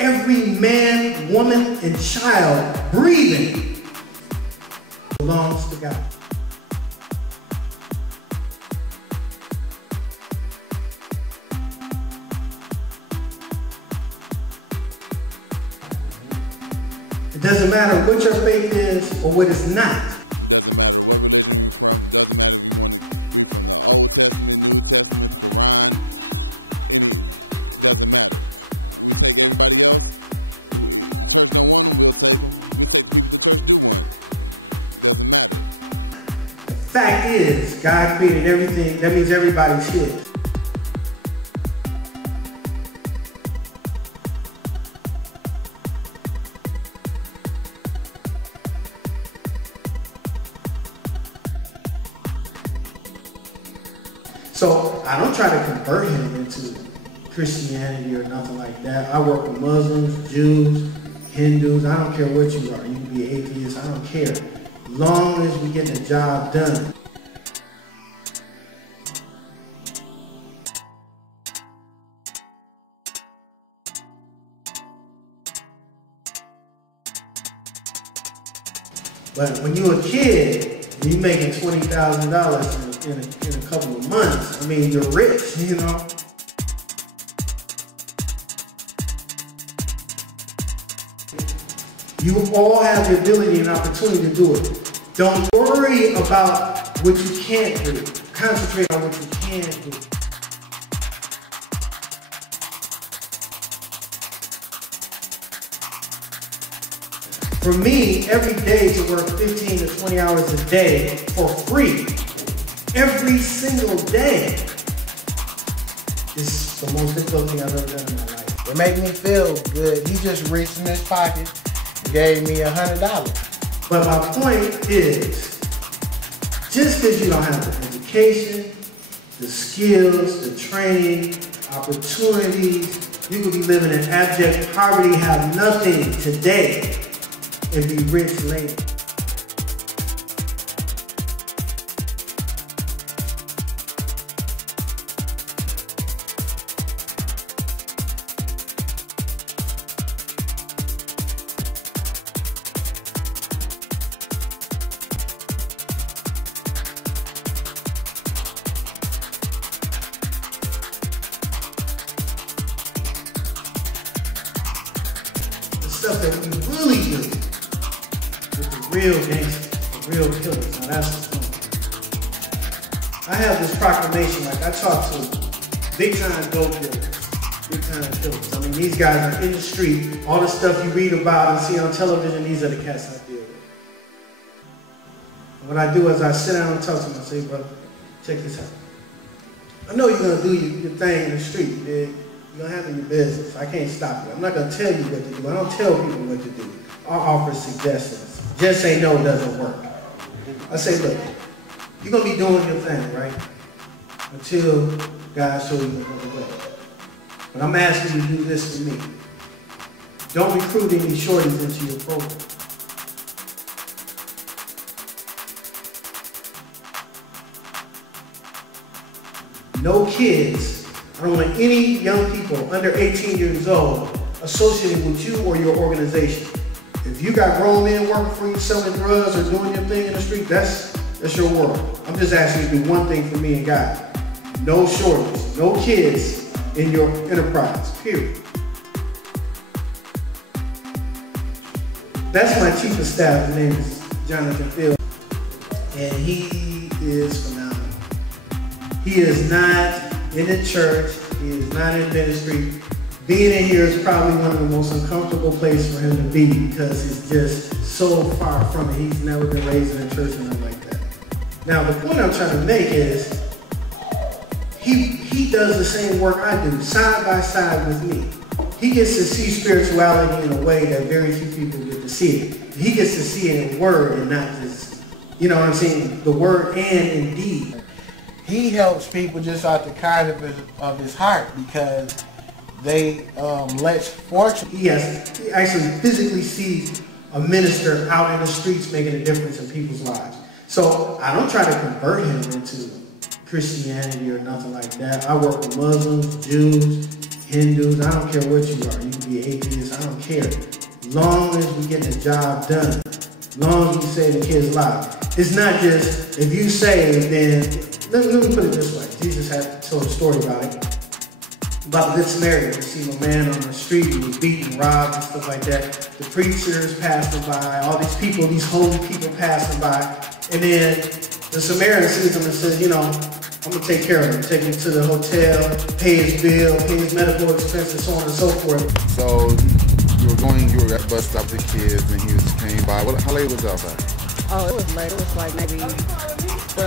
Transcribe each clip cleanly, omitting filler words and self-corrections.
Every man, woman, and child breathing belongs to God. It doesn't matter what your faith is or what it's not. The fact is, God created everything. That means everybody's His. So I don't try to convert him into Christianity or nothing like that. I work with Muslims, Jews, Hindus. I don't care what you are. You can be atheist. I don't care. As long as we get the job done. But when you're a kid, and you're making $20,000 in a couple of months, I mean, you're rich, you know? You all have the ability and opportunity to do it. Don't worry about what you can't do. Concentrate on what you can do. For me, every day to work 15 to 20 hours a day for free, every single day, is the most difficult thing I've ever done in my life. It made me feel good. He just reached in his pocket and gave me $100. But my point is, just because you don't have the education, the skills, the training, opportunities, you could be living in abject poverty, have nothing today, and be rich later. The stuff that we really do with the real gangsters, the real killers. Now that's the thing. I have this proclamation, like I talk to big time dope killers, big time killers. I mean, these guys are in the street. All the stuff you read about and see on television, these are the cats I deal with. And what I do is I sit down and talk to them. I say, brother, check this out. I know you're gonna do your thing in the street, man. You're gonna handle your business. I can't stop you. I'm not gonna tell you what to do. I don't tell people what to do. I offer suggestions. Just say no doesn't work. I say, look, you're gonna be doing your thing, right? Until God shows you another way. But I'm asking you to do this for me. Don't recruit any shorties into your program. No kids. I don't want any young people under 18 years old associated with you or your organization. If you got grown men working for you, selling drugs or doing your thing in the street, that's your world. I'm just asking you to do one thing for me and God. No shorties, no kids in your enterprise, period. That's my chief of staff. His name is Jhn, and he is phenomenal. He is not in the church, he is not in ministry. Being in here is probably one of the most uncomfortable places for him to be because he's just so far from it. He's never been raised in a church or nothing like that. Now, the point I'm trying to make is he does the same work I do, side by side with me. He gets to see spirituality in a way that very few people get to see it. He gets to see it in word and not just, you know what I'm saying, the word and in deed. He helps people just out the kindness of his heart because they less fortunate. He actually physically sees a minister out in the streets making a difference in people's lives. So I don't try to convert him into Christianity or nothing like that. I work with Muslims, Jews, Hindus, I don't care what you are. You can be atheist, I don't care. Long as we get the job done, long as we save the kid's life. It's not just, if you save, then, let me put it this way. Jesus had told a story about it. About the Good Samaritan. You see a man on the street who was beaten, robbed, and stuff like that. The preachers passing by, all these people, these holy people passing by. And then the Samaritan sees him and says, you know, I'm going to take care of him. Take him to the hotel, pay his bill, pay his medical expenses, so on and so forth. So you were at the bus stop with the kids and he came by. How late was y'all by? Oh, it was late. It was like maybe 12:30, 1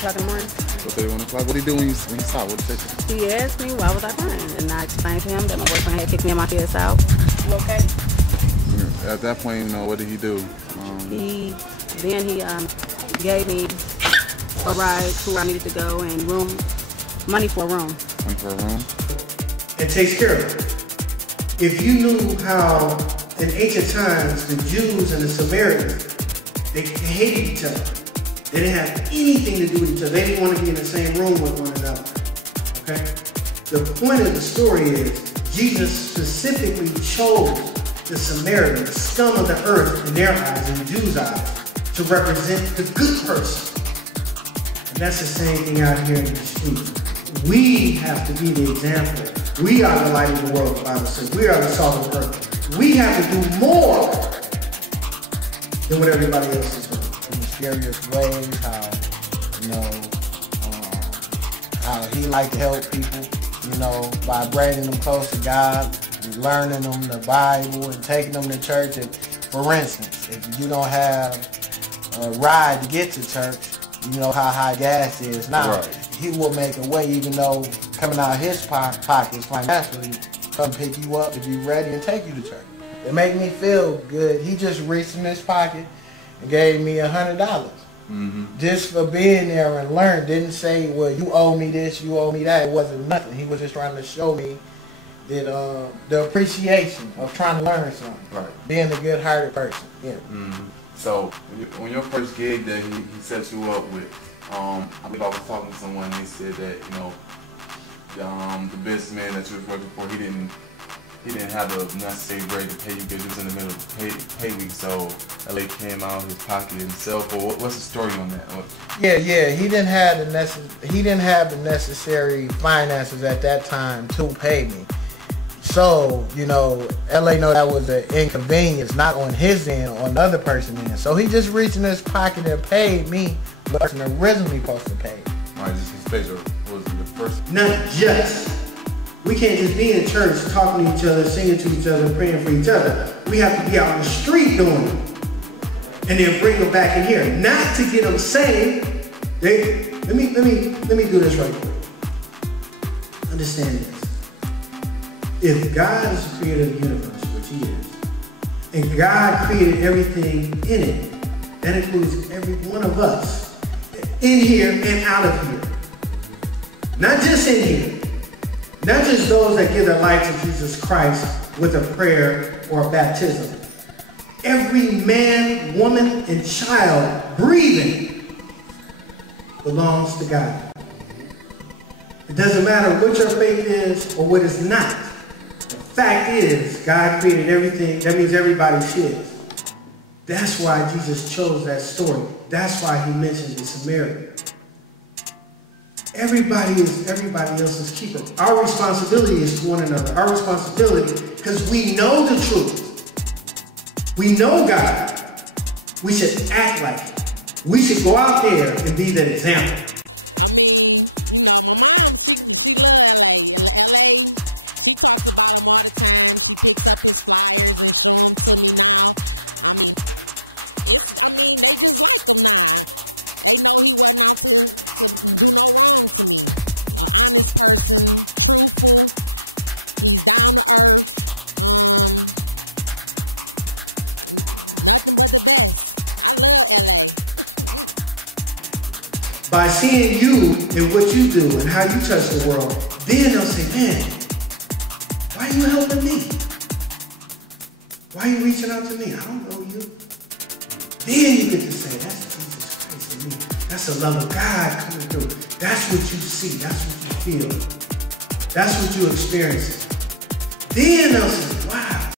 o'clock in the morning. 12:30, 1 o'clock? What did he do when you stopped? What did he say? He asked me why was I crying, and I explained to him that my boyfriend had kicked me and my kids out. You okay? At that point, you know, what did he do? He gave me a ride to where I needed to go and money for a room. Money for a room? And takes care of it. If you knew how in ancient times the Jews and the Samaritans, they hated each other. They didn't have anything to do with each other. They didn't want to be in the same room with one another. Okay? The point of the story is Jesus specifically chose the Samaritan, the scum of the earth in their eyes, in the Jews' eyes, to represent the good person. And that's the same thing out here in the street. We have to be the example. We are the light of the world, the Bible says. We are the salt of the earth. We have to do more than what everybody else is doing. In mysterious ways, how, you know, how he liked to help people, you know, by bringing them close to God, learning them the Bible and taking them to church. And for instance, if you don't have a ride to get to church, you know how high gas is now. Right. He will make a way, even though coming out of his pockets financially, come pick you up if you're ready and take you to church. It made me feel good. He just reached in his pocket and gave me $100. Just for being there and learn. Didn't say, well, you owe me this, you owe me that. It wasn't nothing. He was just trying to show me that the appreciation of trying to learn something. Right. Being a good-hearted person. Yeah. So when your first gig that he set you up with, I believe I was talking to someone and he said that, you know, the businessman that you was working for, he didn't have the necessary break to pay you because he was in the middle of pay week, so LA came out of his pocket himself. Or what's the story on that? Yeah. He didn't have the necessary finances at that time to pay me. So, you know, LA know that was an inconvenience, not on his end, on the other person's end. So he just reached in his pocket and paid me the person originally supposed to pay. Right, just his face was the first. Not just. We can't just be in church talking to each other, singing to each other, praying for each other. We have to be out on the street doing it. And then bring them back in here. Not to get them saved. Let me do this right quick. Understand this. If God is the creator of the universe, which he is, and God created everything in it, that includes every one of us, in here and out of here. Not just in here. Not just those that give their life to Jesus Christ with a prayer or a baptism. Every man, woman, and child breathing belongs to God. It doesn't matter what your faith is or what it's not. The fact is, God created everything. That means everybody's his. That's why Jesus chose that story. That's why he mentioned the Samaritan. Everybody else's keeper. Our responsibility is to one another. Our responsibility, because we know the truth. We know God. We should act like it. We should go out there and be that example. By seeing you and what you do and how you touch the world, then they'll say, man, why are you helping me? Why are you reaching out to me? I don't know you. Then you get to say, that's Jesus Christ in me. That's the love of God coming through. That's what you see. That's what you feel. That's what you experience. Then Nelson,